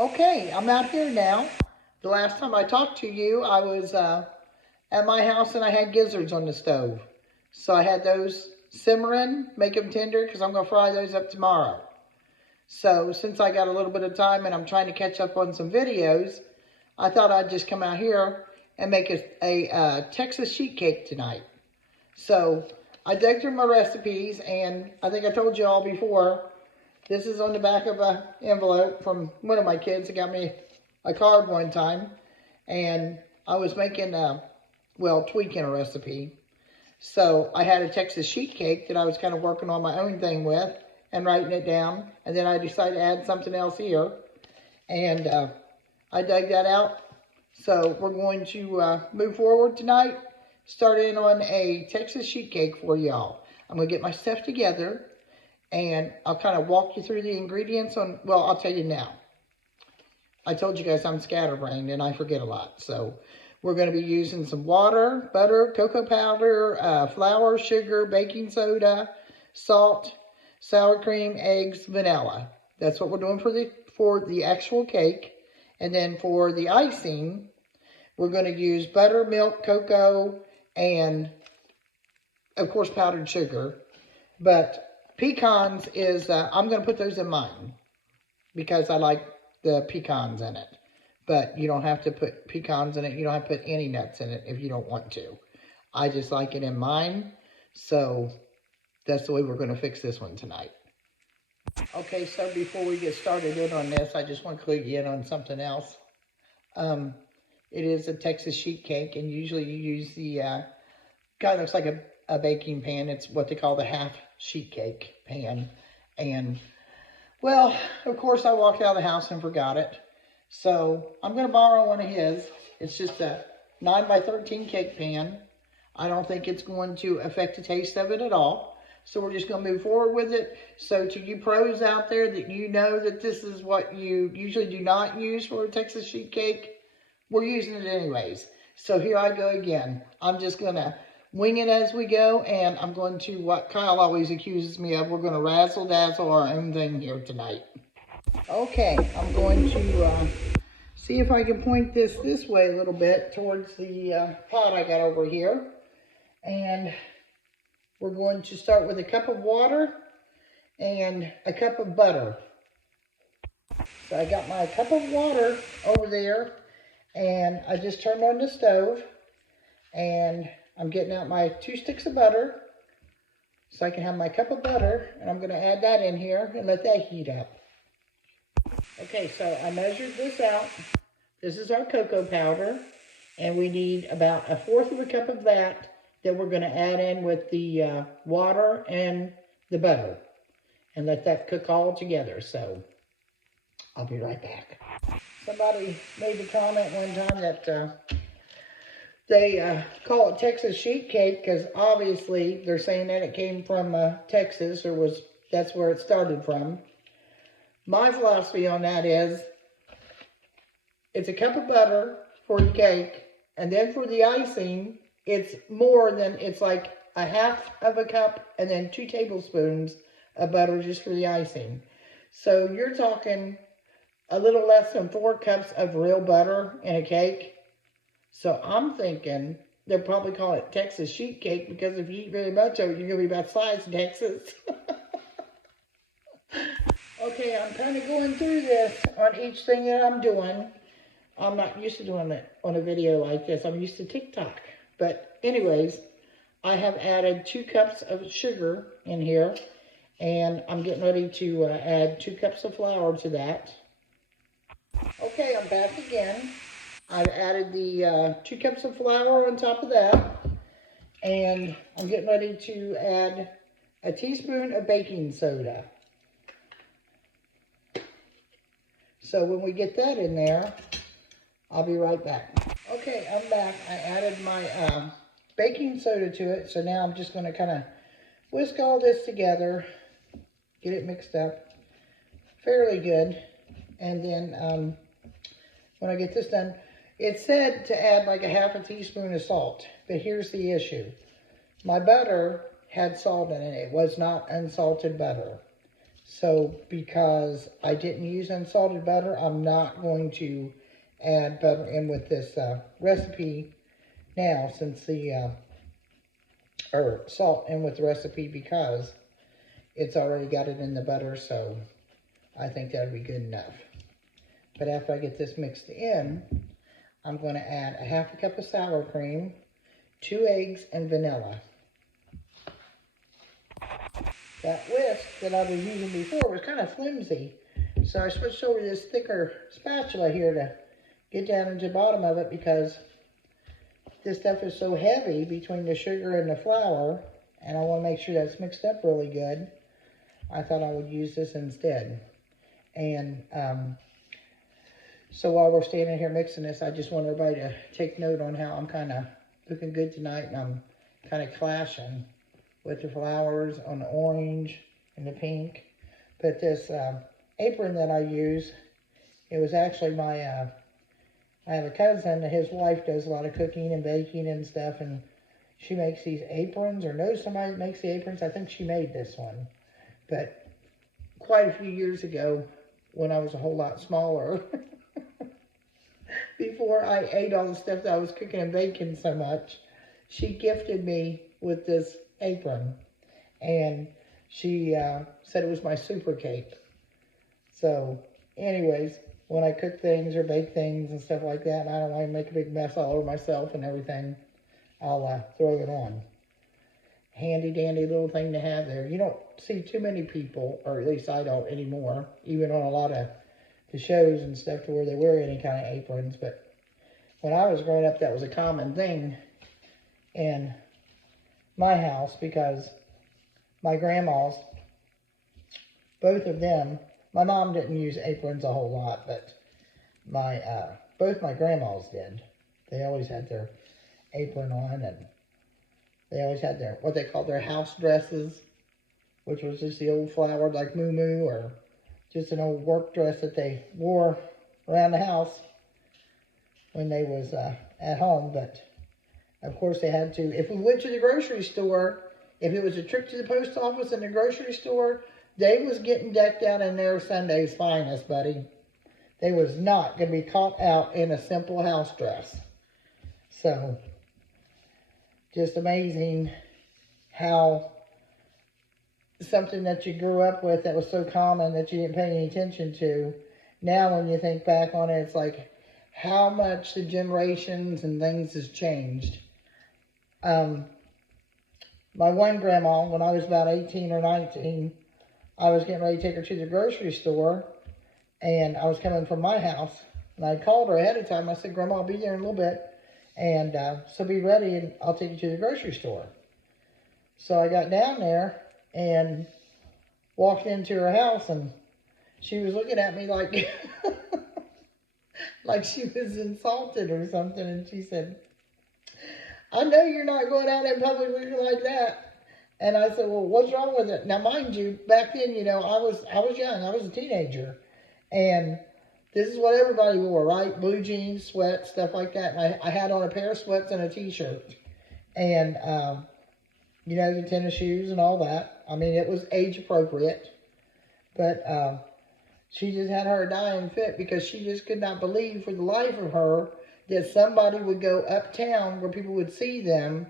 Okay, I'm out here now. The last time I talked to you, I was at my house and I had gizzards on the stove. So I had those simmering, make them tender because I'm going to fry those up tomorrow. So since I got a little bit of time and I'm trying to catch up on some videos, I thought I'd just come out here and make a Texas sheet cake tonight. So I dug through my recipes, and I think I told you all before, this is on the back of an envelope from one of my kids that got me a card one time. And I was making, tweaking a recipe. So I had a Texas sheet cake that I was kind of working on my own thing with and writing it down. And then I decided to add something else here. And I dug that out. So we're going to move forward tonight. Start in on a Texas sheet cake for y'all. I'm going to get my stuff together. And I'll kind of walk you through the ingredients I'll tell you now. I told you guys I'm scatterbrained and I forget a lot. So we're going to be using some water, butter, cocoa powder, flour, sugar, baking soda, salt, sour cream, eggs, vanilla. That's what we're doing for the actual cake. And then for the icing, we're going to use butter, milk, cocoa, and of course powdered sugar. But pecans is, I'm going to put those in mine because I like the pecans in it. But you don't have to put pecans in it. You don't have to put any nuts in it if you don't want to. I just like it in mine. So that's the way we're going to fix this one tonight. Okay, so before we get started in on this, I just want to clue you in on something else. It is a Texas sheet cake, and usually you use the, kind of looks like a baking pan. It's what they call the half sheet cake pan. And, well, of course I walked out of the house and forgot it. So I'm going to borrow one of his. It's just a 9x13 cake pan. I don't think it's going to affect the taste of it at all. So we're just going to move forward with it. So to you pros out there that you know that this is what you usually do not use for a Texas sheet cake, we're using it anyways. So here I go again. I'm just going to wing it as we go, and I'm going to, what Kyle always accuses me of, we're going to razzle-dazzle our own thing here tonight. Okay, I'm going to see if I can point this way a little bit towards the pot I got over here. And we're going to start with a cup of water and a cup of butter. So I got my cup of water over there, and I just turned on the stove, and I'm getting out my 2 sticks of butter so I can have my cup of butter, and I'm going to add that in here and let that heat up. Okay, so I measured this out. This is our cocoa powder, and we need about 1/4 of a cup of that we're going to add in with the water and the butter, and let that cook all together. So I'll be right back. Somebody made the comment one time that they call it Texas sheet cake because obviously they're saying that it came from Texas, or that's where it started from. My philosophy on that is it's a cup of butter for the cake, and then for the icing, it's like 1/2 of a cup and then 2 tablespoons of butter just for the icing. So you're talking a little less than 4 cups of real butter in a cake. So I'm thinking they'll probably call it Texas sheet cake because if you eat very much of it, you're going to be about size Texas. Okay, I'm kind of going through this on each thing that I'm doing. I'm not used to doing it on a video like this. I'm used to TikTok. But anyways, I have added 2 cups of sugar in here. And I'm getting ready to add 2 cups of flour to that. Okay, I'm back again. I've added the 2 cups of flour on top of that. And I'm getting ready to add a teaspoon of baking soda. So when we get that in there, I'll be right back. Okay, I'm back. I added my baking soda to it. So now I'm just going to kind of whisk all this together, get it mixed up fairly good. And then when I get this done, it said to add like 1/2 teaspoon of salt. But here's the issue. My butter had salt in it. It was not unsalted butter. So because I didn't use unsalted butter, I'm not going to add butter in with this recipe now, since the, or salt in with the recipe, because it's already got it in the butter, so I think that'll be good enough. But after I get this mixed in, I'm going to add a half a cup of sour cream, 2 eggs, and vanilla. That whisk that I was using before was kind of flimsy, so I switched over to this thicker spatula here to get down into the bottom of it, because this stuff is so heavy between the sugar and the flour, and I want to make sure that's mixed up really good. I thought I would use this instead. And so while we're standing here mixing this, I just want everybody to take note on how I'm kind of looking good tonight, and I'm kind of clashing with the flowers on the orange and the pink. But this apron that I use, it was actually my, I have a cousin, his wife does a lot of cooking and baking and stuff, and she makes these aprons, or knows somebody that makes the aprons. I think she made this one. But quite a few years ago, when I was a whole lot smaller, before I ate all the stuff that I was cooking and baking so much, she gifted me with this apron, and she said it was my super cape. So anyways, when I cook things or bake things and stuff like that, and I don't want to make a big mess all over myself and everything, I'll throw it on. Handy dandy little thing to have there. You don't see too many people, or at least I don't anymore, even on a lot of the shows and stuff, to where they wear any kind of aprons. But when I was growing up, that was a common thing in my house, because my grandmas, both of them, my mom didn't use aprons a whole lot, but my both my grandmas did. They always had their apron on, and they always had their, what they called their house dresses, which was just the old flowered, like muumuu, or just an old work dress that they wore around the house when they was at home. But of course they had to, if we went to the grocery store, if it was a trip to the post office and the grocery store, they was getting decked out in their Sunday's finest, buddy. They was not going to be caught out in a simple house dress. So, just amazing how something that you grew up with that was so common that you didn't pay any attention to, now when you think back on it, it's like how much the generations and things has changed. My one grandma, when I was about 18 or 19, I was getting ready to take her to the grocery store, and I was coming from my house, and I called her ahead of time. I said, Grandma, I'll be there in a little bit, and so be ready, and I'll take you to the grocery store. So I got down there and walked into her house, and she was looking at me like, like she was insulted or something, and she said, I know you're not going out in public looking like that. And I said, well, what's wrong with it? Now, mind you, back then, you know, I was young. I was a teenager. And this is what everybody wore, right? Blue jeans, sweats, stuff like that. And I had on a pair of sweats and a t-shirt. And, you know, the tennis shoes and all that. I mean, it was age appropriate. But she just had her dying fit, because she just could not believe for the life of her that somebody would go uptown where people would see them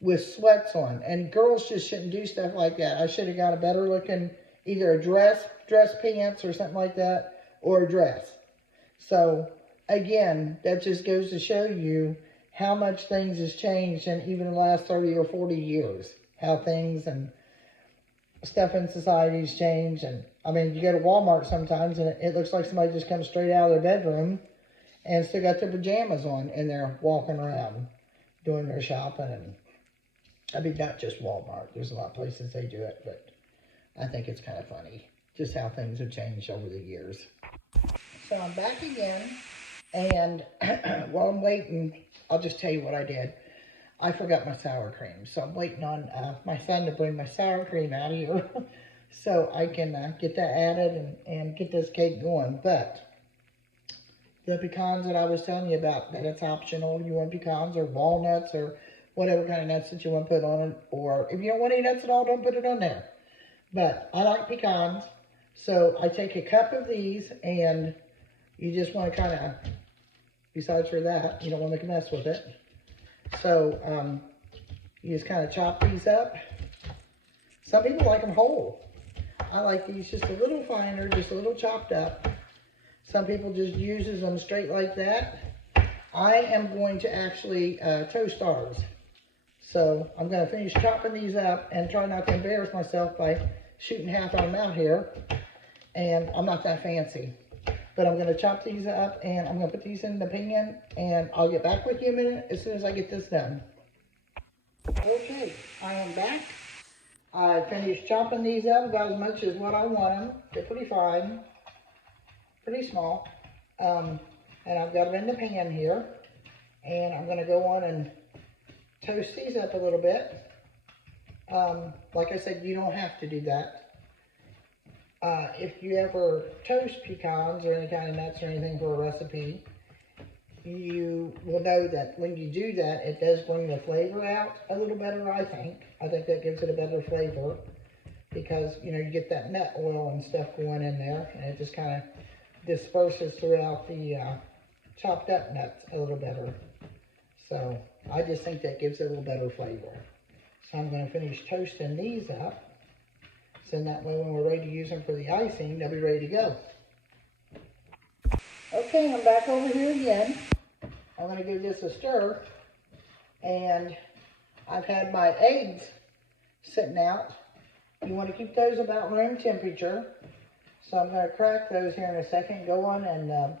with sweats on. And girls just shouldn't do stuff like that. I should have got a better looking, either a dress pants or something like that, or a dress. So again, that just goes to show you how much things has changed in even the last 30 or 40 years. How things and stuff in society's changed. And I mean, you go to Walmart sometimes and it looks like somebody just comes straight out of their bedroom and still got their pajamas on, and they're walking around doing their shopping. And I mean, not just Walmart. There's a lot of places they do it, but I think it's kind of funny just how things have changed over the years. So I'm back again, and while I'm waiting, I'll just tell you what I did. I forgot my sour cream, so I'm waiting on my son to bring my sour cream out of here so I can get that added and get this cake going. But the pecans that I was telling you about, that it's optional. You want pecans or walnuts or whatever kind of nuts that you want to put on it. Or if you don't want any nuts at all, don't put it on there. But I like pecans. So I take a cup of these, and you just want to kind of, besides for that, you don't want to mess with it. So you just kind of chop these up. Some people like them whole. I like these just a little finer, just a little chopped up. Some people just uses them straight like that. I am going to actually toast ours. So I'm going to finish chopping these up and try not to embarrass myself by shooting half of them out here. And I'm not that fancy. But I'm going to chop these up and I'm going to put these in the pan. And I'll get back with you in a minute as soon as I get this done. Okay, I am back. I finished chopping these up about as much as what I want them. They're pretty fine, pretty small. And I've got them in the pan here. And I'm going to go on and toast these up a little bit. Like I said, you don't have to do that. If you ever toast pecans or any kind of nuts or anything for a recipe, you will know that when you do that, it does bring the flavor out a little better, I think. I think that gives it a better flavor because, you know, you get that nut oil and stuff going in there, and it just kind of disperses throughout the chopped up nuts a little better. So I just think that gives it a little better flavor. So I'm going to finish toasting these up. So that way when we're ready to use them for the icing, they'll be ready to go. Okay, I'm back over here again. I'm going to give this a stir. And I've had my eggs sitting out. You want to keep those about room temperature. So I'm going to crack those here in a second. Go on and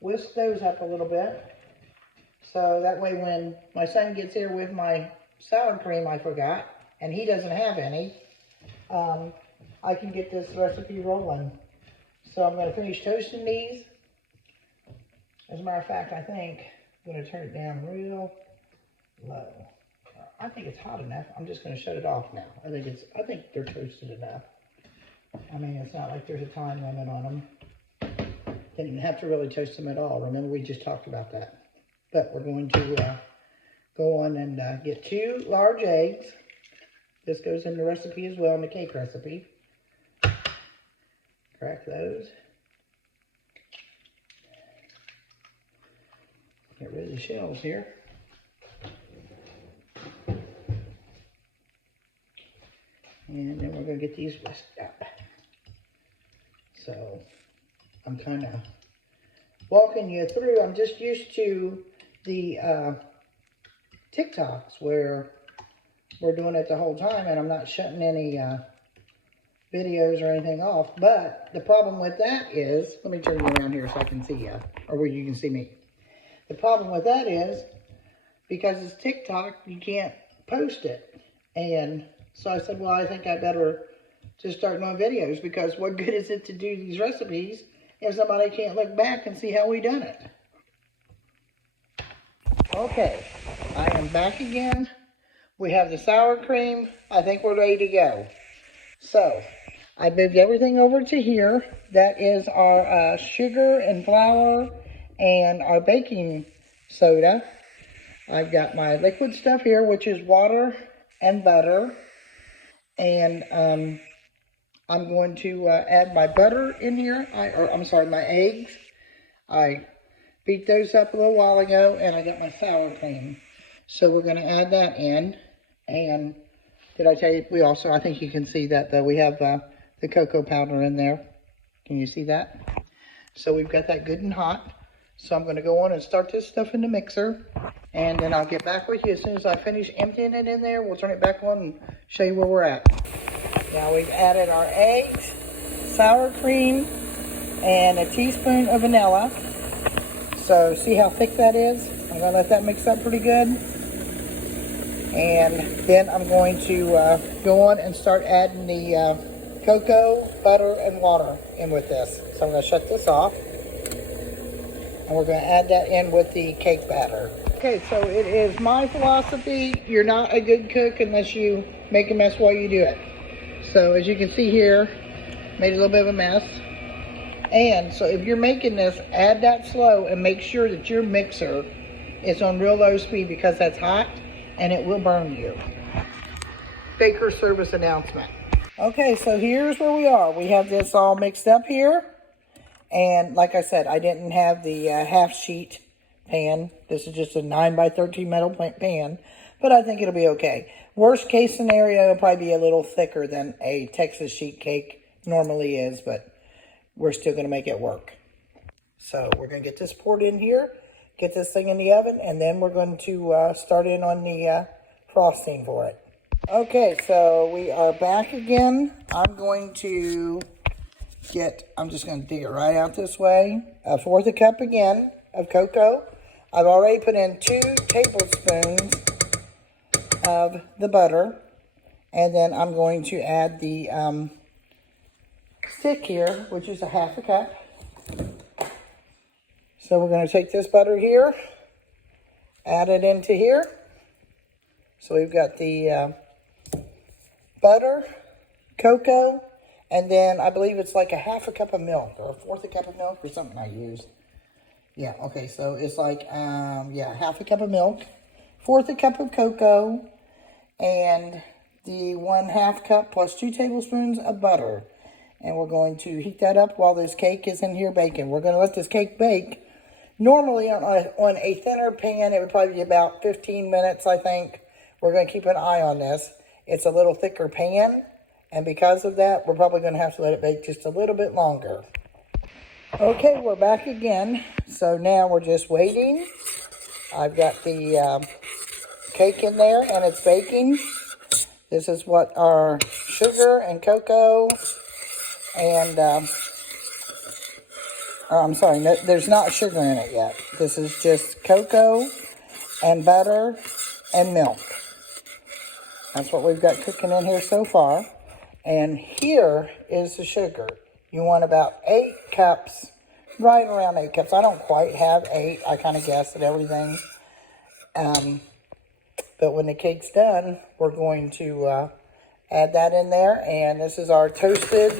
whisk those up a little bit. So that way when my son gets here with my sour cream I forgot, and he doesn't have any, I can get this recipe rolling. So I'm going to finish toasting these. As a matter of fact, I think I'm going to turn it down real low. I think it's hot enough. I'm just going to shut it off now. I think they're toasted enough. I mean, it's not like there's a time limit on them. Didn't have to really toast them at all. Remember, we just talked about that. But we're going to go on and get 2 large eggs. This goes in the recipe as well, in the cake recipe. Crack those. Get rid of the shells here. And then we're going to get these whisked up. So I'm kind of walking you through. I'm just used to the TikToks where we're doing it the whole time and I'm not shutting any videos or anything off. But the problem with that is, let me turn you around here so I can see you, or where you can see me. The problem with that is, because it's TikTok, you can't post it. And so I said, well, I think I better just start doing videos, because what good is it to do these recipes if somebody can't look back and see how we done it? Okay, I am back again. We have the sour cream. I think we're ready to go. So, I moved everything over to here. That is our sugar and flour and our baking soda. I've got my liquid stuff here, which is water and butter. And I'm going to add my butter in here. My eggs. I beat those up a little while ago, and I got my sour cream. So we're going to add that in. And did I tell you, I think you can see that though, we have the cocoa powder in there. Can you see that? So we've got that good and hot. So I'm going to go on and start this stuff in the mixer. And then I'll get back with you as soon as I finish emptying it in there. We'll turn it back on and show you where we're at. Now we've added our eggs, sour cream, and a teaspoon of vanilla. So see how thick that is? I'm going to let that mix up pretty good. And then I'm going to go on and start adding the cocoa, butter, and water in with this. So I'm going to shut this off. And we're going to add that in with the cake batter. Okay, so it is my philosophy, you're not a good cook unless you make a mess while you do it. So as you can see here, made a little bit of a mess. And so if you're making this, add that slow and make sure that your mixer is on real low speed, because that's hot and it will burn you. Baker service announcement. Okay, so here's where we are. We have this all mixed up here. And like I said, I didn't have the half sheet pan. This is just a 9 by 13 metal pan. But I think it'll be okay. Worst case scenario, it'll probably be a little thicker than a Texas sheet cake normally is. But we're still going to make it work. So we're going to get this poured in here. Get this thing in the oven. And then we're going to start in on the frosting for it. Okay, so we are back again. I'm just going to dig it right out this way. 1/4 cup again of cocoa. I've already put in 2 tablespoons of the butter. And then I'm going to add the stick here, which is a 1/2 cup. So we're going to take this butter here, add it into here. So we've got the butter, cocoa, and then I believe it's like a 1/2 cup of milk or 1/4 cup of milk or something I use. Yeah, okay, so it's like, 1/2 cup of milk, 1/4 cup of cocoa, and the 1/2 cup plus 2 tablespoons of butter. And we're going to heat that up while this cake is in here baking. We're going to let this cake bake. Normally on a thinner pan, it would probably be about 15 minutes, I think. We're going to keep an eye on this. It's a little thicker pan, and because of that, we're probably going to have to let it bake just a little bit longer. Okay, we're back again. So now we're just waiting. I've got the cake in there, and it's baking. This is what our sugar and cocoa and, I'm sorry, no, there's not sugar in it yet. This is just cocoa and butter and milk. That's what we've got cooking in here so far. And here is the sugar. You want about 8 cups, right around 8 cups. I don't quite have 8. I kind of guessed at everything. But when the cake's done, we're going to add that in there. And this is our toasted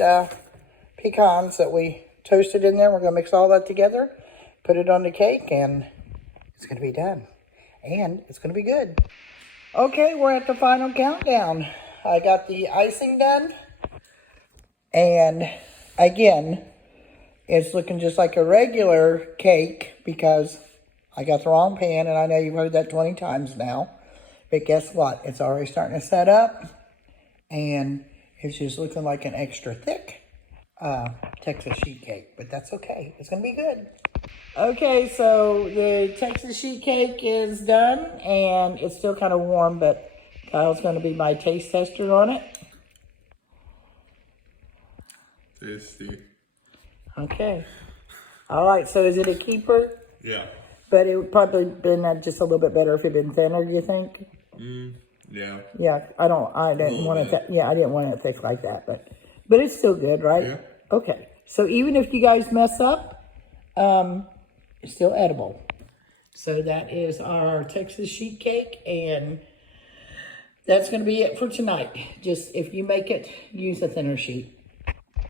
pecans that we toasted in there. We're going to mix all that together, put it on the cake, and it's going to be done. And it's going to be good. Okay, we're at the final countdown. I got the icing done. And again, it's looking just like a regular cake because I got the wrong pan, and I know you've heard that 20 times now. But guess what? It's already starting to set up, and it's just looking like an extra thick Texas sheet cake. But that's okay. It's going to be good. Okay, so the Texas sheet cake is done, and it's still kind of warm, but Kyle's going to be my taste tester on it. Tasty. Okay. All right, so is it a keeper? Yeah. But it would probably been just a little bit better if it had been thinner, do you think? Yeah. Yeah, I didn't want it thick like that, but it's still good, right? Yeah. Okay, so even if you guys mess up, it's still edible. So that is our Texas sheet cake, and that's going to be it for tonight. Just if you make it, use a thinner sheet.